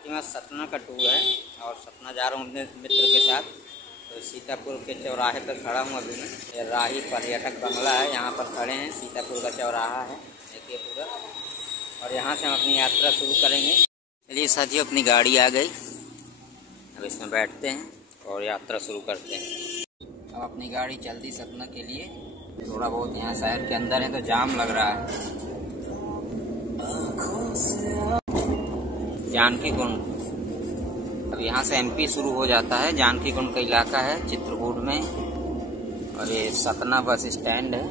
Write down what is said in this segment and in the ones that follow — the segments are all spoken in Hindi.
साथ में सतना का टूर है और सतना जा रहा हूँ अपने मित्र के साथ। तो सीतापुर के चौराहे पर खड़ा हूँ अभी मैं। ये राही पर्यटक बंगला है, यहाँ पर खड़े हैं। सीतापुर का चौराहा है देखिए पूरा, और यहाँ से हम अपनी यात्रा शुरू करेंगे। चलिए साथियों, अपनी गाड़ी आ गई, अब इसमें बैठते हैं और यात्रा शुरू करते हैं। अब अपनी गाड़ी चल दी सतना के लिए। थोड़ा बहुत यहाँ शहर के अंदर है तो जाम लग रहा है। जानकी कुंड, अब यहाँ से एमपी शुरू हो जाता है। जानकी कुंड का इलाका है चित्रकूट में, और ये सतना बस स्टैंड है।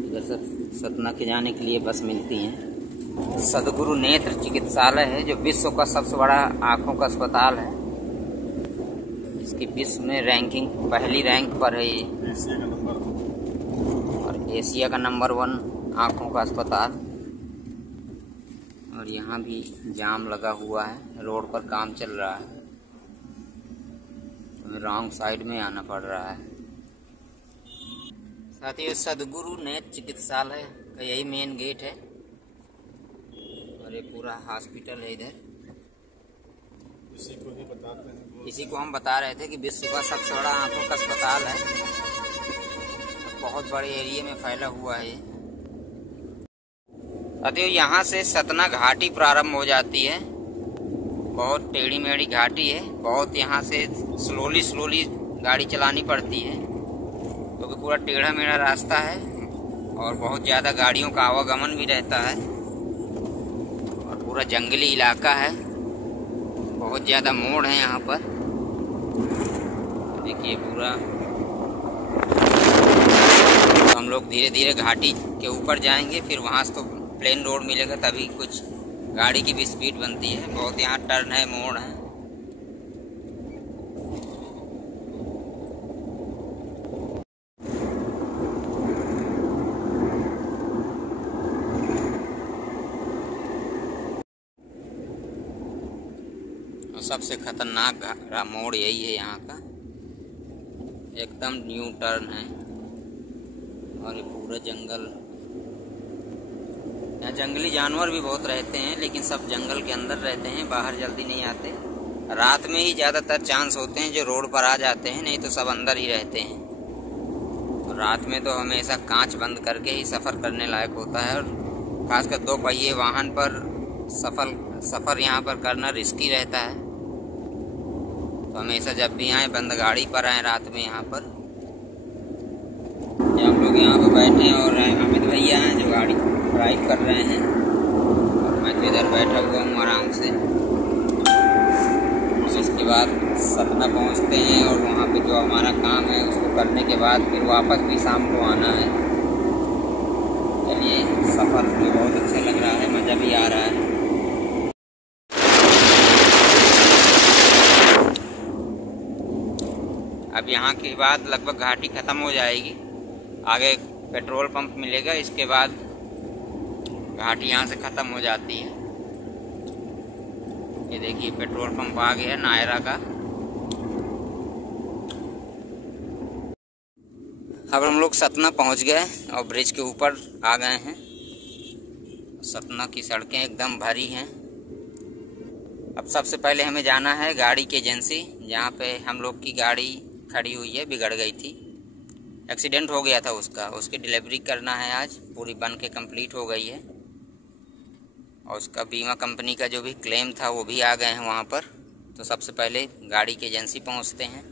इधर से सतना के जाने के लिए बस मिलती है। सदगुरु नेत्र चिकित्सालय है जो विश्व का सबसे बड़ा आंखों का अस्पताल है। इसकी विश्व में रैंकिंग पहली रैंक पर है ये, और एशिया का नंबर 1 आंखों का अस्पताल। और यहाँ भी जाम लगा हुआ है, रोड पर काम चल रहा है, हमें रॉन्ग साइड में आना पड़ रहा है। साथ ही सदगुरु नेत्र चिकित्सालय का यही मेन गेट है, और ये पूरा हॉस्पिटल है इधर। इसी को हम बता रहे थे कि विश्व का सबसे बड़ा आंखों का अस्पताल है, बहुत बड़े एरिया में फैला हुआ है। साथियों, यहाँ से सतना घाटी प्रारंभ हो जाती है। बहुत टेढ़ी मेढ़ी घाटी है, बहुत यहाँ से स्लोली गाड़ी चलानी पड़ती है क्योंकि पूरा टेढ़ा मेढ़ा रास्ता है और बहुत ज़्यादा गाड़ियों का आवागमन भी रहता है, और पूरा जंगली इलाका है, बहुत ज़्यादा मोड़ है यहाँ पर। देखिए पूरा हम लोग धीरे धीरे घाटी के ऊपर जाएंगे, फिर वहाँ से तो प्लेन रोड मिलेगा, तभी कुछ गाड़ी की भी स्पीड बनती है। बहुत यहाँ टर्न है, मोड़ है। और सबसे खतरनाक मोड़ यही है यहाँ का, एकदम न्यू टर्न है। और ये पूरा जंगल, यहाँ जंगली जानवर भी बहुत रहते हैं, लेकिन सब जंगल के अंदर रहते हैं, बाहर जल्दी नहीं आते। रात में ही ज़्यादातर चांस होते हैं जो रोड पर आ जाते हैं, नहीं तो सब अंदर ही रहते हैं। और रात में तो हमेशा कांच बंद करके ही सफ़र करने लायक होता है, और खासकर 2 पहिए वाहन पर सफ़र यहाँ पर करना रिस्की रहता है। तो हमेशा जब भी आएँ बंद गाड़ी पर आएँ रात में यहाँ पर। हम लोग यहाँ पर बैठे हैं और अमित भैया हैं जो गाड़ी ड्राइव कर रहे हैं, और मैं तो इधर बैठा हुआ हूँ आराम से। उसके बाद सतना पहुँचते हैं, और वहाँ पे जो हमारा काम है उसको करने के बाद फिर वापस भी शाम को आना है। चलिए, सफ़र भी बहुत अच्छा लग रहा है, मज़ा भी आ रहा है। अब यहाँ के बाद लगभग घाटी ख़त्म हो जाएगी, आगे पेट्रोल पंप मिलेगा, इसके बाद घाटी यहाँ से ख़त्म हो जाती है। ये देखिए पेट्रोल पंप आ गया नायरा का। अब हम लोग सतना पहुँच गए और ब्रिज के ऊपर आ गए हैं। सतना की सड़कें एकदम भरी हैं। अब सबसे पहले हमें जाना है गाड़ी की एजेंसी, जहाँ पे हम लोग की गाड़ी खड़ी हुई है, बिगड़ गई थी, एक्सीडेंट हो गया था उसकी डिलीवरी करना है आज। पूरी बन के कंप्लीट हो गई है, और उसका बीमा कंपनी का जो भी क्लेम था वो भी आ गए हैं वहाँ पर। तो सबसे पहले गाड़ी की एजेंसी पहुँचते हैं।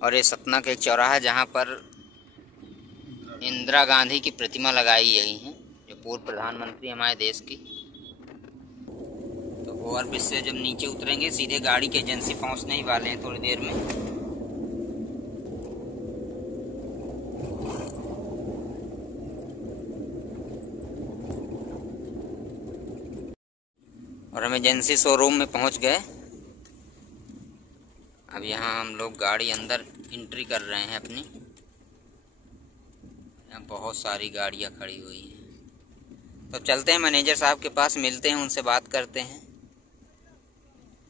और ये सतना का एक चौराहा जहाँ पर इंदिरा गांधी की प्रतिमा लगाई गई है, जो पूर्व प्रधानमंत्री हमारे देश की। तो ओवरब्रिज से जब नीचे उतरेंगे सीधे गाड़ी की एजेंसी पहुँचने ही वाले हैं थोड़ी देर में। और हम एजेंसी शोरूम में पहुंच गए। अब यहाँ हम लोग गाड़ी अंदर एंट्री कर रहे हैं अपनी। यहाँ बहुत सारी गाड़ियाँ खड़ी हुई हैं। तो चलते हैं मैनेजर साहब के पास, मिलते हैं, उनसे बात करते हैं।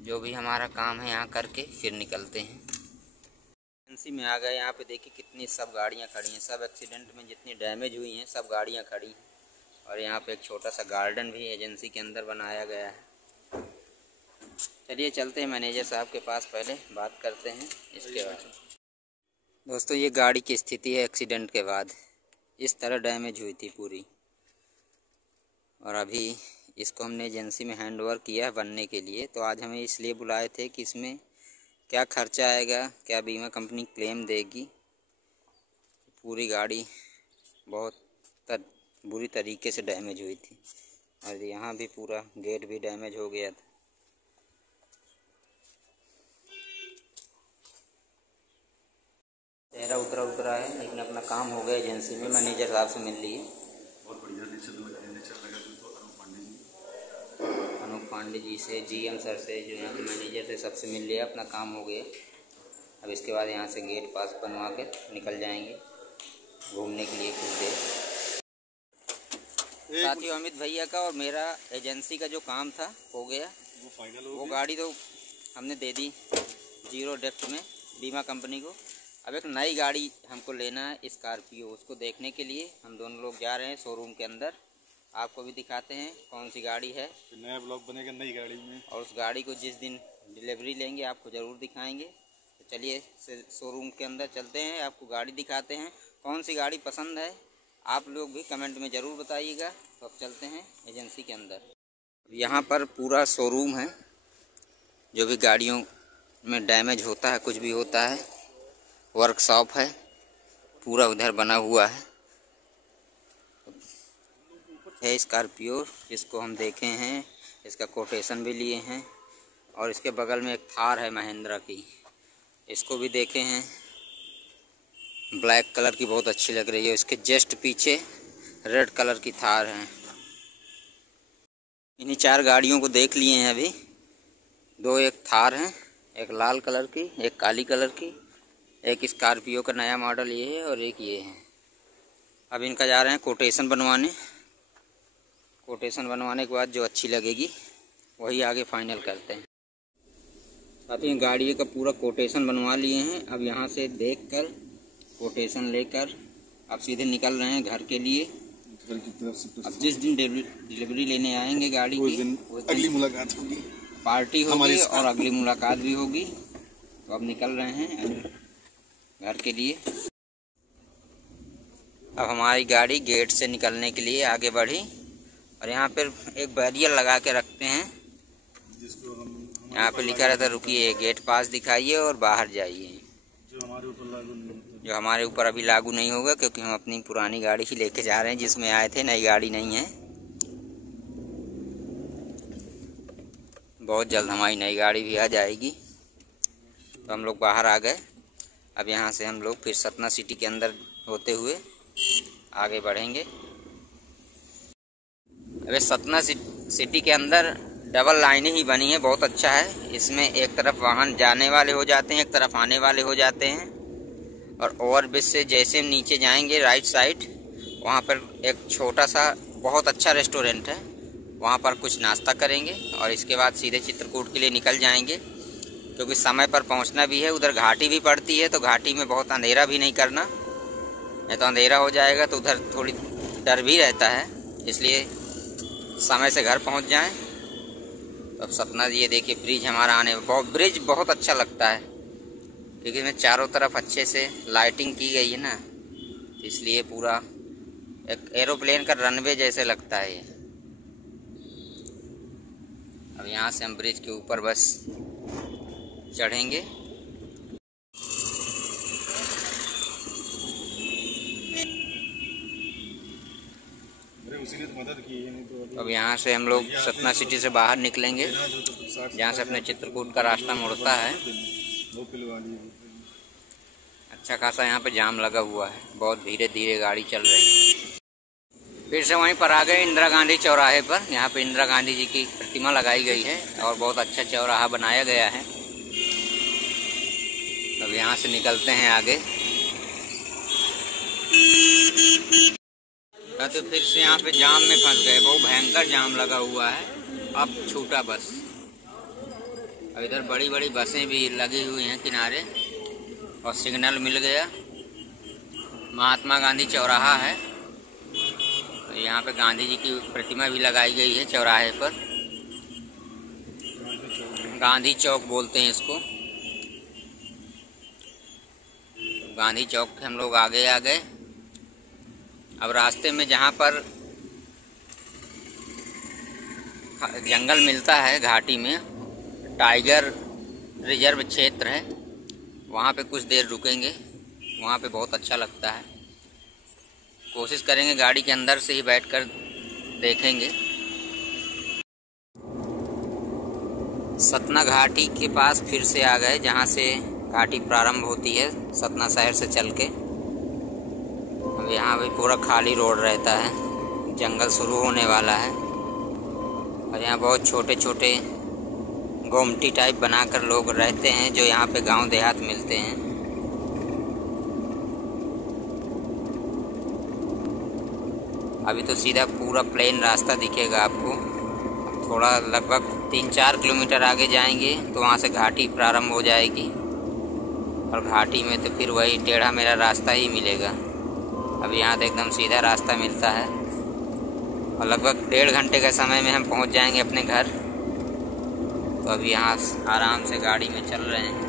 जो भी हमारा काम है यहाँ करके फिर निकलते हैं। एजेंसी में आ गए। यहाँ पे देखिए कितनी सब गाड़ियाँ खड़ी हैं, सब एक्सीडेंट में जितनी डैमेज हुई हैं सब गाड़ियाँ खड़ी हैं। और यहाँ पे एक छोटा सा गार्डन भी एजेंसी के अंदर बनाया गया है। चलिए चलते हैं मैनेजर साहब के पास, पहले बात करते हैं इसके बाद। दोस्तों ये गाड़ी की स्थिति है एक्सीडेंट के बाद, इस तरह डैमेज हुई थी पूरी। और अभी इसको हमने एजेंसी में हैंडओवर किया है बनने के लिए। तो आज हमें इसलिए बुलाए थे कि इसमें क्या खर्चा आएगा, क्या बीमा कंपनी क्लेम देगी। पूरी गाड़ी बहुत बुरी तरीके से डैमेज हुई थी। और यहाँ भी पूरा गेट भी डैमेज हो गया था। चेहरा उतरा है, लेकिन अपना काम हो गया। एजेंसी में मैनेजर साहब से मिल लिए। बहुत बढ़िया नेचर लगा तो अनूप पांडे जी से, जीएम सर से, जो यहाँ के मैनेजर से, सबसे मिल लिया, अपना काम हो गया। अब इसके बाद यहाँ से गेट पास बनवा के निकल जाएंगे घूमने के लिए कुछ देर। साथियों अमित भैया का और मेरा एजेंसी का जो काम था हो गया, वो फाइनल हो वो गया। गाड़ी तो हमने दे दी जीरो डेप्थ में बीमा कंपनी को। अब एक नई गाड़ी हमको लेना है स्कॉर्पियो, उसको देखने के लिए हम दोनों लोग जा रहे हैं शोरूम के अंदर। आपको भी दिखाते हैं कौन सी गाड़ी है। नया ब्लॉग बनेगा नई गाड़ी में, और उस गाड़ी को जिस दिन डिलीवरी लेंगे आपको ज़रूर दिखाएंगे। तो चलिए शोरूम के अंदर चलते हैं, आपको गाड़ी दिखाते हैं। कौन सी गाड़ी पसंद है आप लोग भी कमेंट में ज़रूर बताइएगा। तो अब चलते हैं एजेंसी के अंदर। यहाँ पर पूरा शोरूम है, जो भी गाड़ियों में डैमेज होता है, कुछ भी होता है, वर्कशॉप है पूरा उधर बना हुआ है स्कॉर्पियो, जिसको हम देखे हैं, इसका कोटेशन भी लिए हैं। और इसके बगल में एक थार है महिंद्रा की, इसको भी देखे हैं, ब्लैक कलर की बहुत अच्छी लग रही है। इसके जस्ट पीछे रेड कलर की थार है। इन्हीं 4 गाड़ियों को देख लिए हैं अभी। 2 एक थार हैं, एक लाल कलर की, एक काली कलर की, एक स्कॉर्पियो का नया मॉडल ये है और एक ये है। अब इनका जा रहे हैं कोटेशन बनवाने। कोटेशन बनवाने के बाद जो अच्छी लगेगी वही आगे फाइनल करते हैं। साथ ही गाड़ी का पूरा कोटेशन बनवा लिए हैं। अब यहाँ से देखकर कोटेशन लेकर अब सीधे निकल रहे हैं घर के लिए। घर की तरफ से अब जिस दिन डिलीवरी लेने आएंगे गाड़ी की, उस दिन अगली मुलाकात होगी, पार्टी होगी और अगली मुलाकात भी होगी। तो अब निकल रहे हैं घर के लिए। अब हमारी गाड़ी गेट से निकलने के लिए आगे बढ़ी और यहाँ पर एक बैरियर लगा के रखते हैं, जिसको हम यहाँ पे लिखा रहता है रुकिए, गेट पास दिखाइए और बाहर जाइए। जो हमारे ऊपर लागू नहीं होता, जो हमारे ऊपर अभी लागू नहीं होगा, क्योंकि हम अपनी पुरानी गाड़ी ही लेके जा रहे हैं जिसमें आए थे, नई गाड़ी नहीं है। बहुत जल्द हमारी नई गाड़ी भी आ जाएगी। तो हम लोग बाहर आ गए। अब यहाँ से हम लोग फिर सतना सिटी के अंदर होते हुए आगे बढ़ेंगे। अबे सतना सिटी के अंदर डबल लाइनें ही बनी है, बहुत अच्छा है। इसमें एक तरफ वाहन जाने वाले हो जाते हैं, एक तरफ आने वाले हो जाते हैं। और ओवरब्रिज से जैसे नीचे जाएंगे राइट साइड, वहाँ पर एक छोटा सा बहुत अच्छा रेस्टोरेंट है, वहाँ पर कुछ नाश्ता करेंगे और इसके बाद सीधे चित्रकूट के लिए निकल जाएंगे, क्योंकि समय पर पहुँचना भी है। उधर घाटी भी पड़ती है, तो घाटी में बहुत अंधेरा भी नहीं करना, नहीं तो अंधेरा हो जाएगा तो उधर थोड़ी डर भी रहता है, इसलिए समय से घर पहुँच जाएं। तो अब सतना ये देखिए ब्रिज हमारा आने, ब्रिज बहुत अच्छा लगता है, क्योंकि इसमें चारों तरफ अच्छे से लाइटिंग की गई है ना, इसलिए पूरा एक एरोप्लेन का रनवे जैसे लगता है ये। अब यहाँ से हम ब्रिज के ऊपर बस चढ़ेंगे। उसी ने तो मदद की है, नहीं तो अब यहाँ से हम लोग सतना सिटी से बाहर निकलेंगे, जहाँ से अपने चित्रकूट का रास्ता मुड़ता है। अच्छा खासा यहाँ पे जाम लगा हुआ है, बहुत धीरे धीरे गाड़ी चल रही है। फिर से वहीं पर आ गए इंदिरा गांधी चौराहे पर। यहाँ पे इंदिरा गांधी जी की प्रतिमा लगाई गई है और बहुत अच्छा चौराहा बनाया गया है। अब यहाँ से निकलते हैं आगे। तो फिर से यहाँ पे जाम में फंस गए, बहुत भयंकर जाम लगा हुआ है। अब छूटा बस। अब इधर बड़ी बड़ी बसें भी लगी हुई हैं किनारे, और सिग्नल मिल गया। महात्मा गांधी चौराहा है, तो यहाँ पे गांधी जी की प्रतिमा भी लगाई गई है चौराहे पर। गांधी चौक बोलते हैं इसको। गांधी चौक के हम लोग आगे आ गए। अब रास्ते में जहाँ पर जंगल मिलता है घाटी में, टाइगर रिजर्व क्षेत्र है, वहाँ पे कुछ देर रुकेंगे। वहाँ पे बहुत अच्छा लगता है। कोशिश करेंगे गाड़ी के अंदर से ही बैठकर देखेंगे। सतना घाटी के पास फिर से आ गए, जहाँ से घाटी प्रारंभ होती है सतना शहर से चल के। अब यहाँ भी पूरा खाली रोड रहता है, जंगल शुरू होने वाला है। और यहाँ बहुत छोटे छोटे गोमटी टाइप बनाकर लोग रहते हैं, जो यहाँ पे गांव देहात मिलते हैं। अभी तो सीधा पूरा प्लेन रास्ता दिखेगा आपको। थोड़ा लगभग 3-4 किलोमीटर आगे जाएंगे तो वहाँ से घाटी प्रारंभ हो जाएगी, और घाटी में तो फिर वही टेढ़ा मेढ़ा रास्ता ही मिलेगा। अब यहाँ तो एकदम सीधा रास्ता मिलता है, और लगभग 1.5 घंटे के समय में हम पहुँच जाएंगे अपने घर। तो अभी यहाँ आराम से गाड़ी में चल रहे हैं।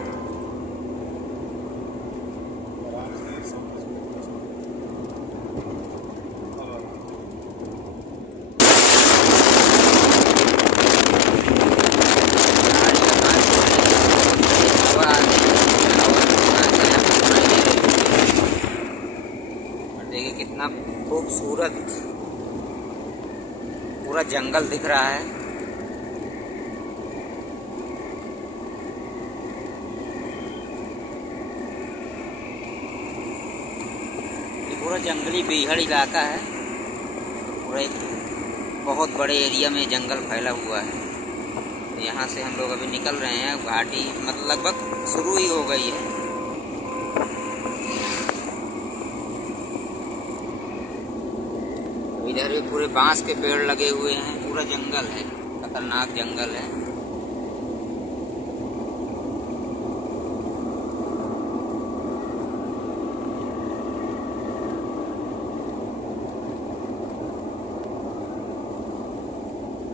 देखिए कितना खूबसूरत पूरा जंगल दिख रहा है। ये पूरा जंगली बीहड़ इलाका है। पूरा एक बहुत बड़े एरिया में जंगल फैला हुआ है। तो यहाँ से हम लोग अभी निकल रहे हैं। घाटी मतलब लगभग शुरू ही हो गई है। इधर भी पूरे बांस के पेड़ लगे हुए हैं। पूरा जंगल है, खतरनाक जंगल है।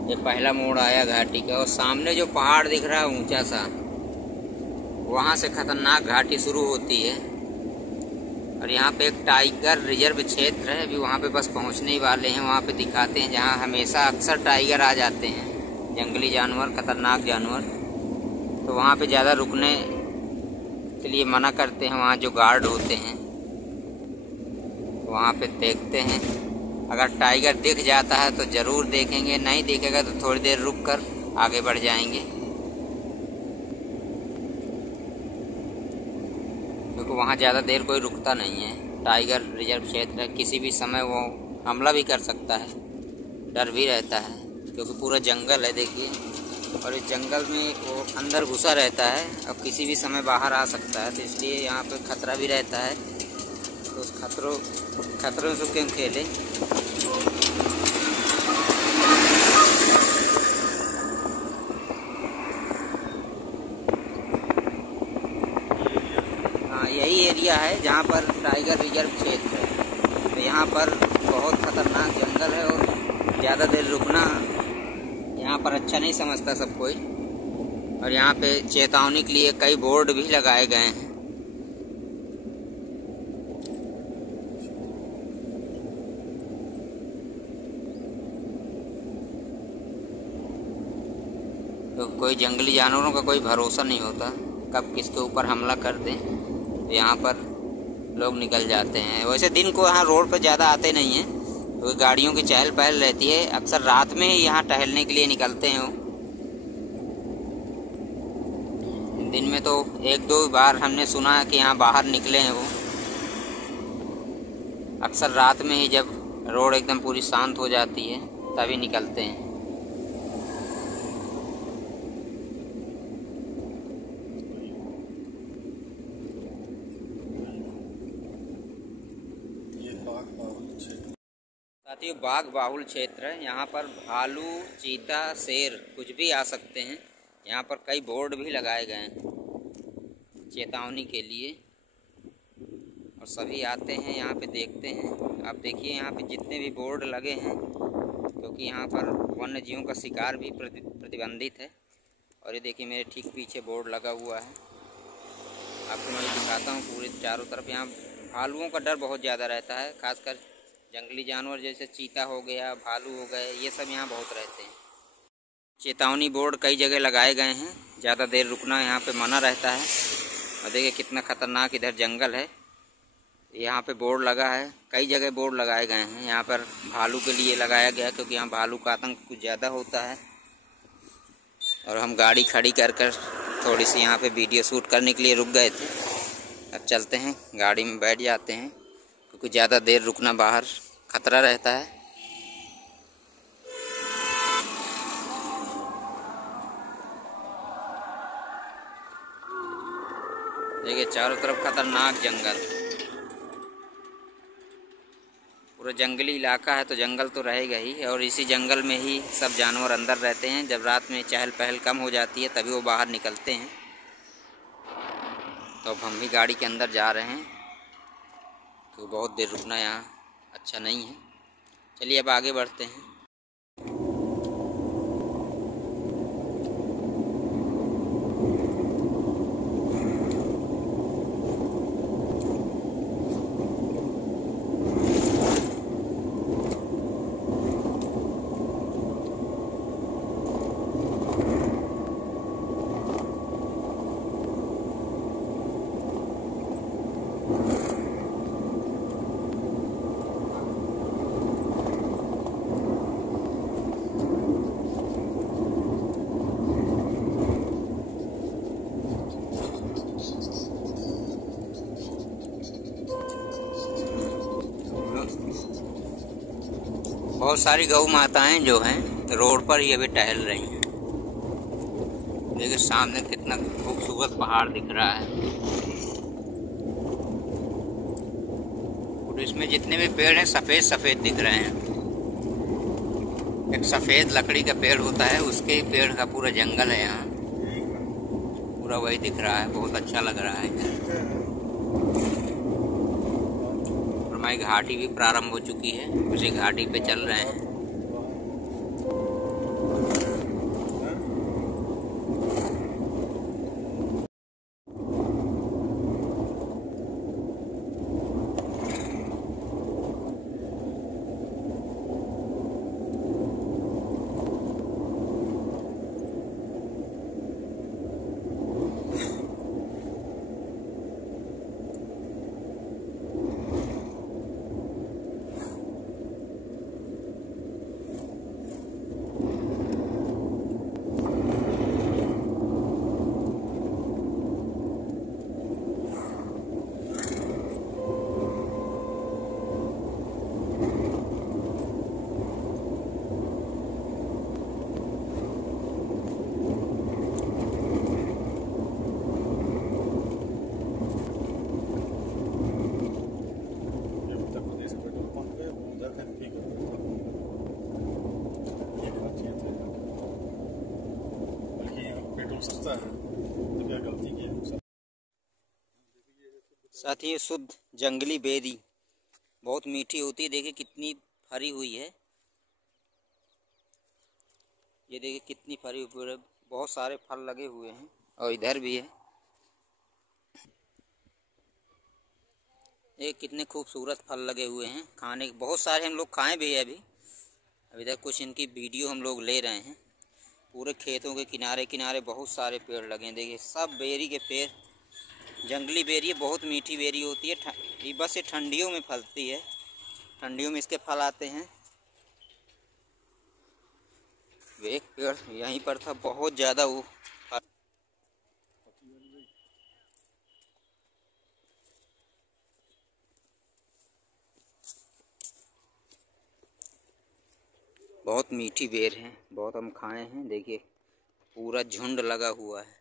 ये पहला मोड़ आया घाटी का, और सामने जो पहाड़ दिख रहा है ऊंचा सा, वहां से खतरनाक घाटी शुरू होती है। और यहाँ पे एक टाइगर रिजर्व क्षेत्र है, अभी वहाँ पे बस पहुँचने ही वाले हैं। वहाँ पे दिखाते हैं जहाँ हमेशा अक्सर टाइगर आ जाते हैं, जंगली जानवर, खतरनाक जानवर। तो वहाँ पे ज़्यादा रुकने के लिए मना करते हैं वहाँ जो गार्ड होते हैं। वहाँ पे देखते हैं, अगर टाइगर दिख जाता है तो ज़रूर देखेंगे, नहीं दिखेगा तो थोड़ी देर रुक कर आगे बढ़ जाएंगे। क्योंकि वहाँ ज़्यादा देर कोई रुकता नहीं है। टाइगर रिजर्व क्षेत्र है, किसी भी समय वो हमला भी कर सकता है। डर भी रहता है क्योंकि पूरा जंगल है देखिए, और इस जंगल में वो अंदर घुसा रहता है, अब किसी भी समय बाहर आ सकता है। तो इसलिए यहाँ पे खतरा भी रहता है। तो उस खतरों से क्यों खेले। यही एरिया है जहाँ पर टाइगर रिजर्व क्षेत्र है। तो यहाँ पर बहुत खतरनाक जंगल है, और ज़्यादा देर रुकना यहाँ पर अच्छा नहीं समझता सब कोई। और यहाँ पे चेतावनी के लिए कई बोर्ड भी लगाए गए हैं। तो कोई जंगली जानवरों का कोई भरोसा नहीं होता, कब किसके ऊपर हमला कर दें। तो यहाँ पर लोग निकल जाते हैं। वैसे दिन को यहाँ रोड पर ज़्यादा आते नहीं हैं, तो गाड़ियों की चहल पहल रहती है। अक्सर रात में ही यहाँ टहलने के लिए निकलते हैं। दिन में तो 1-2 बार हमने सुना कि यहाँ बाहर निकले हैं वो। अक्सर रात में ही जब रोड एकदम पूरी शांत हो जाती है तभी निकलते हैं। साथियों, बाघ बाहुल क्षेत्र है। यहाँ पर भालू, चीता, शेर कुछ भी आ सकते हैं। यहाँ पर कई बोर्ड भी लगाए गए हैं चेतावनी के लिए। और सभी आते हैं यहाँ पे देखते हैं। आप देखिए यहाँ पे जितने भी बोर्ड लगे हैं, क्योंकि यहाँ पर वन्य जीवों का शिकार भी प्रतिबंधित है। और ये देखिए मेरे ठीक पीछे बोर्ड लगा हुआ है, आपको मैं दिखाता हूँ। पूरे चारों तरफ यहाँ भालुओं का डर बहुत ज़्यादा रहता है, खासकर जंगली जानवर जैसे चीता हो गया, भालू हो गए, ये सब यहाँ बहुत रहते हैं। चेतावनी बोर्ड कई जगह लगाए गए हैं, ज़्यादा देर रुकना यहाँ पे मना रहता है। और देखिए कितना खतरनाक इधर जंगल है। यहाँ पे बोर्ड लगा है, कई जगह बोर्ड लगाए गए हैं। यहाँ पर भालू के लिए लगाया गया क्योंकि यहाँ भालू का आतंक कुछ ज़्यादा होता है। और हम गाड़ी खड़ी कर थोड़ी सी यहाँ पे वीडियो शूट करने के लिए रुक गए थे। अब चलते हैं, गाड़ी में बैठ जाते हैं, क्योंकि ज़्यादा देर रुकना बाहर खतरा रहता है। देखिए चारों तरफ खतरनाक जंगल, पूरा जंगली इलाका है, तो जंगल तो रहेगा ही। और इसी जंगल में ही सब जानवर अंदर रहते हैं। जब रात में चहल पहल कम हो जाती है तभी वो बाहर निकलते हैं। तो अब हम भी गाड़ी के अंदर जा रहे हैं, तो बहुत देर रुकना यहाँ अच्छा नहीं है। चलिए अब आगे बढ़ते हैं। बहुत सारी गौ माताएं जो हैं रोड पर ही अभी टहल रही हैं। देखिए सामने कितना खूबसूरत पहाड़ दिख रहा है। और इसमें जितने भी पेड़ हैं सफ़ेद सफ़ेद दिख रहे हैं। एक सफ़ेद लकड़ी का पेड़ होता है, उसके पेड़ का पूरा जंगल है यहाँ, पूरा वही दिख रहा है। बहुत अच्छा लग रहा है। हमारी घाटी भी प्रारंभ हो चुकी है, उसी घाटी पे चल रहे हैं। सस्ता है तो क्या गलती की है। साथ ही शुद्ध जंगली बेरी बहुत मीठी होती है। देखिए कितनी फरी हुई है, ये देखिए कितनी फरी हुई है। बहुत सारे फल लगे हुए हैं और इधर भी है। ये कितने खूबसूरत फल लगे हुए हैं, खाने के बहुत सारे हम लोग खाएं भी है। अभी तक कुछ इनकी वीडियो हम लोग ले रहे हैं। पूरे खेतों के किनारे किनारे बहुत सारे पेड़ लगे हैं। देखिए सब बेरी के पेड़, जंगली बेरी है, बहुत मीठी बेरी होती है। ये बस ये ठंडियों में फलती है, ठंडियों में इसके फल आते हैं। एक पेड़ यहीं पर था, बहुत ज़्यादा वो बहुत मीठी बेर है, बहुत हम खाए हैं। देखिए पूरा झुंड लगा हुआ है।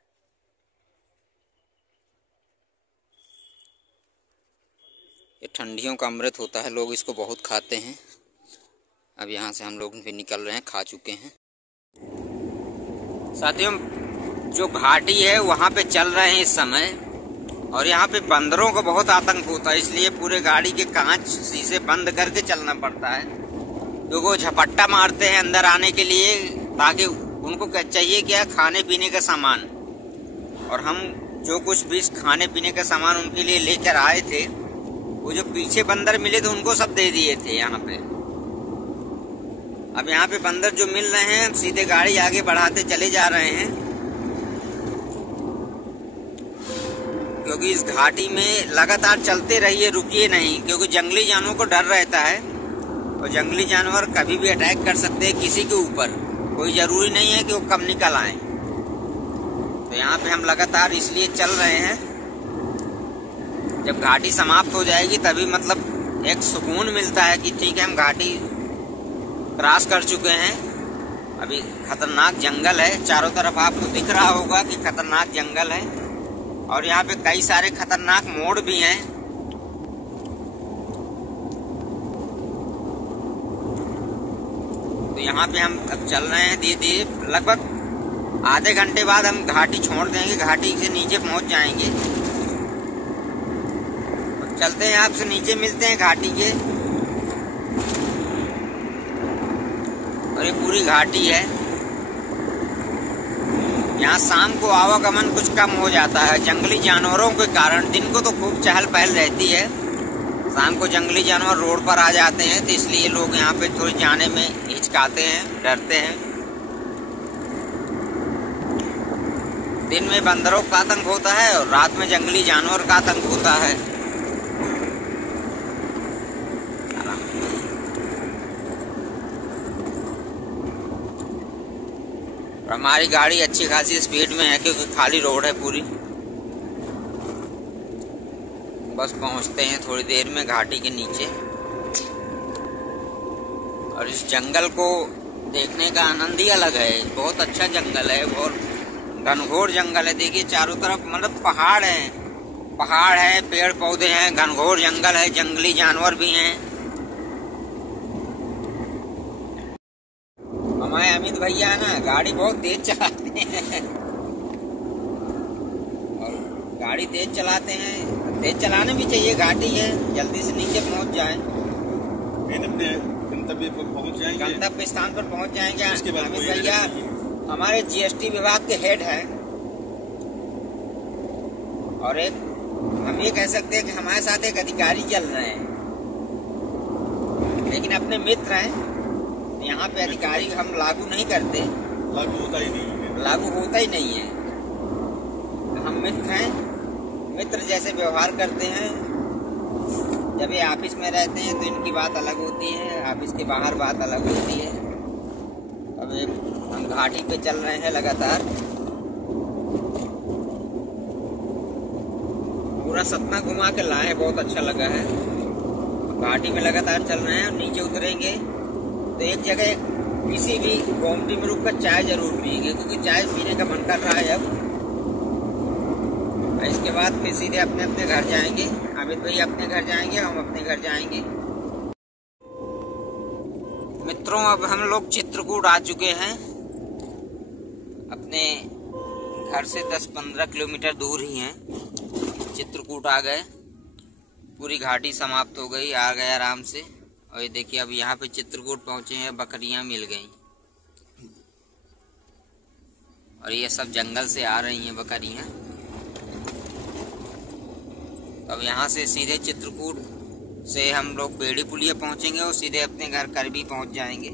ये ठंडियों का अमृत होता है, लोग इसको बहुत खाते हैं। अब यहाँ से हम लोग भी निकल रहे हैं, खा चुके हैं। साथियों जो घाटी है वहाँ पे चल रहे हैं इस समय, और यहाँ पे बंदरों का बहुत आतंक होता है, इसलिए पूरे गाड़ी के कांच शीशे बंद करके चलना पड़ता है, क्योंकि वो झपट्टा मारते हैं अंदर आने के लिए, ताकि उनको चाहिए क्या, खाने पीने का सामान। और हम जो कुछ भी खाने पीने का सामान उनके लिए लेकर आए थे, वो जो पीछे बंदर मिले थे उनको सब दे दिए थे यहाँ पे। अब यहाँ पे बंदर जो मिल रहे हैं, सीधे गाड़ी आगे बढ़ाते चले जा रहे हैं, क्योंकि इस घाटी में लगातार चलते रहिए, रुकिए नहीं, क्योंकि जंगली जानवरों को डर रहता है और जंगली जानवर कभी भी अटैक कर सकते हैं किसी के ऊपर। कोई जरूरी नहीं है कि वो कब निकल आए। तो यहाँ पे हम लगातार इसलिए चल रहे हैं, जब घाटी समाप्त हो जाएगी तभी मतलब एक सुकून मिलता है कि ठीक है हम घाटी क्रॉस कर चुके हैं। अभी खतरनाक जंगल है, चारों तरफ आपको दिख रहा होगा कि खतरनाक जंगल है, और यहाँ पे कई सारे खतरनाक मोड़ भी हैं। तो यहाँ पे हम अब चल रहे हैं धीरे धीरे, लगभग आधे घंटे बाद हम घाटी छोड़ देंगे, घाटी से नीचे पहुंच जाएंगे। चलते हैं, आपसे नीचे मिलते हैं घाटी के। और ये पूरी घाटी है। यहाँ शाम को आवागमन कुछ कम हो जाता है जंगली जानवरों के कारण। दिन को तो खूब चहल पहल रहती है, शाम को जंगली जानवर रोड पर आ जाते हैं, तो इसलिए लोग यहाँ पे थोड़ी जाने में हिचकाते हैं, डरते हैं। दिन में बंदरों का आतंक होता है और रात में जंगली जानवर का आतंक होता है। हमारी गाड़ी अच्छी खासी स्पीड में है, क्योंकि खाली रोड है पूरी। बस पहुंचते हैं थोड़ी देर में घाटी के नीचे। और इस जंगल को देखने का आनंद ही अलग है। बहुत अच्छा जंगल है, बहुत घनघोर जंगल है। देखिए चारों तरफ मतलब पहाड़ है, पेड़ पौधे हैं, घनघोर जंगल है, जंगली जानवर भी हैं। हमारे अमित भैया ना गाड़ी बहुत तेज चलाते हैं, और गाड़ी तेज चलाते हैं, तेज चलाने भी चाहिए, घाटी है, जल्दी से नीचे पहुंच जाए, अपने गंतव्य पर पहुंच जाएंगे, गंतव्य स्थान पर पहुंच जाएंगे। अमित भैया हमारे जीएसटी विभाग के हेड हैं, और एक हम ये कह सकते हैं कि हमारे साथ एक अधिकारी चल रहे हैं, लेकिन अपने मित्र हैं। यहाँ पे अधिकारी हम लागू नहीं करते, लागू होता ही नहीं है। हम मित्र हैं, मित्र जैसे व्यवहार करते हैं। जब ये ऑफिस में रहते हैं तो इनकी बात अलग होती है, ऑफिस के बाहर बात अलग होती है। अब हम घाटी पे चल रहे हैं लगातार, पूरा सतना घुमा के लाए, बहुत अच्छा लगा है। घाटी में लगातार चल रहे हैं, और नीचे उतरेंगे तो एक जगह किसी भी गोमती में रुककर चाय जरूर पिएंगे, क्योंकि चाय पीने का मन कर रहा है अब। इसके बाद फिर सीधे अपने अपने घर जाएंगे। अमित भाई अपने घर जाएंगे, हम अपने घर जाएंगे। मित्रों, अब हम लोग चित्रकूट आ चुके हैं। अपने घर से 10-15 किलोमीटर दूर ही हैं, चित्रकूट आ गए। पूरी घाटी समाप्त हो गई, आ गए आराम से। और ये देखिए अब यहाँ पे चित्रकूट पहुंचे हैं, बकरियां मिल गई, और ये सब जंगल से आ रही हैं बकरियां। अब यहाँ से सीधे चित्रकूट से हम लोग बेड़ी पुलिया पहुंचेंगे और सीधे अपने घर करबी पहुंच जाएंगे।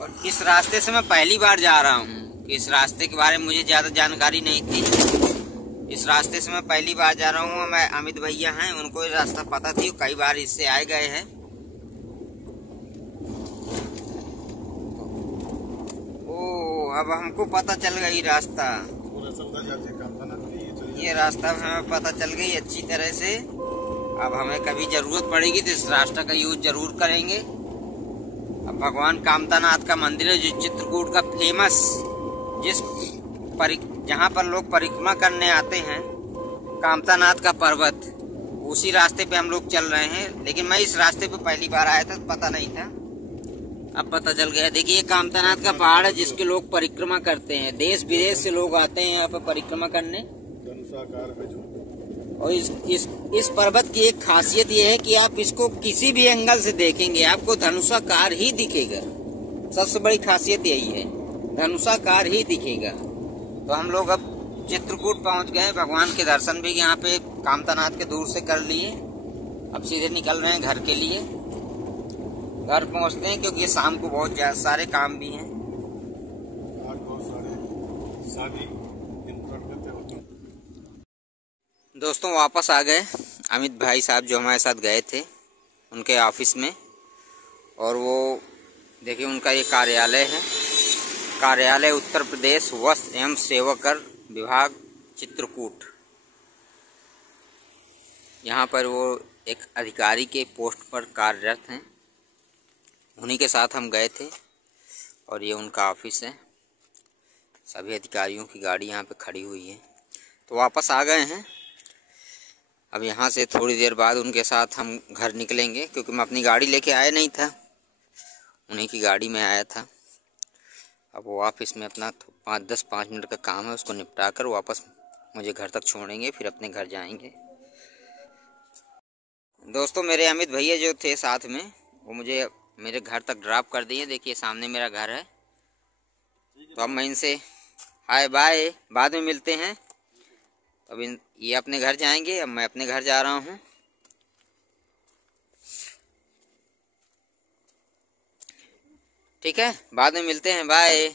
और इस रास्ते से मैं पहली बार जा रहा हूँ, इस रास्ते के बारे में मुझे ज़्यादा जानकारी नहीं थी। इस रास्ते से मैं पहली बार जा रहा हूँ। मैं अमित भैया हैं, उनको ये रास्ता पता थी, कई बार इससे आए गए हैं। ओह, अब हमको पता चल गई रास्ता, ये रास्ता हमें पता चल गई अच्छी तरह से। अब हमें कभी जरूरत पड़ेगी तो इस रास्ते का यूज जरूर करेंगे। अब भगवान कामतानाथ का मंदिर है, जो चित्रकूट का फेमस, जहाँ पर लोग परिक्रमा करने आते हैं, कामतानाथ का पर्वत, उसी रास्ते पे हम लोग चल रहे हैं। लेकिन मैं इस रास्ते पे पहली बार आया था, तो पता नहीं था। अब पता चल गया। देखिए, ये कामतानाथ का पहाड़ है जिसके लोग परिक्रमा करते हैं। देश विदेश से लोग आते हैं यहाँ पे परिक्रमा करने। धनुषाकार है जो, और इस पर्वत की एक खासियत ये है कि आप इसको किसी भी एंगल से देखेंगे आपको धनुषाकार ही दिखेगा। सबसे बड़ी खासियत यही है, धनुषाकार ही दिखेगा। तो हम लोग अब चित्रकूट पहुंच गए। भगवान के दर्शन भी यहाँ पे कामतानाथ के दूर से कर लिए। अब सीधे निकल रहे हैं घर के लिए। घर पहुंचते हैं क्योंकि ये शाम को बहुत सारे काम भी हैं। आज बहुत सारे शादी करते होते हैं। दोस्तों, वापस आ गए। अमित भाई साहब जो हमारे साथ गए थे उनके ऑफिस में, और वो देखिए उनका ये कार्यालय है। कार्यालय उत्तर प्रदेश वस्त्र एवं सेवाकर विभाग चित्रकूट। यहाँ पर वो एक अधिकारी के पोस्ट पर कार्यरत हैं। उन्हीं के साथ हम गए थे और ये उनका ऑफिस है। सभी अधिकारियों की गाड़ी यहाँ पे खड़ी हुई है। तो वापस आ गए हैं। अब यहाँ से थोड़ी देर बाद उनके साथ हम घर निकलेंगे, क्योंकि मैं अपनी गाड़ी लेके आया नहीं था, उन्हीं की गाड़ी में आया था। अब वो ऑफिस में अपना 5 मिनट का काम है, उसको निपटा कर वापस मुझे घर तक छोड़ेंगे, फिर अपने घर जाएंगे। दोस्तों, मेरे अमित भैया जो थे साथ में, वो मुझे मेरे घर तक ड्रॉप कर दिए। देखिए सामने मेरा घर है। तो अब मैं इनसे हाय बाय, बाद में मिलते हैं। अब ये अपने घर जाएंगे, अब मैं अपने घर जा रहा हूँ। ठीक है, बाद में मिलते हैं, बाय।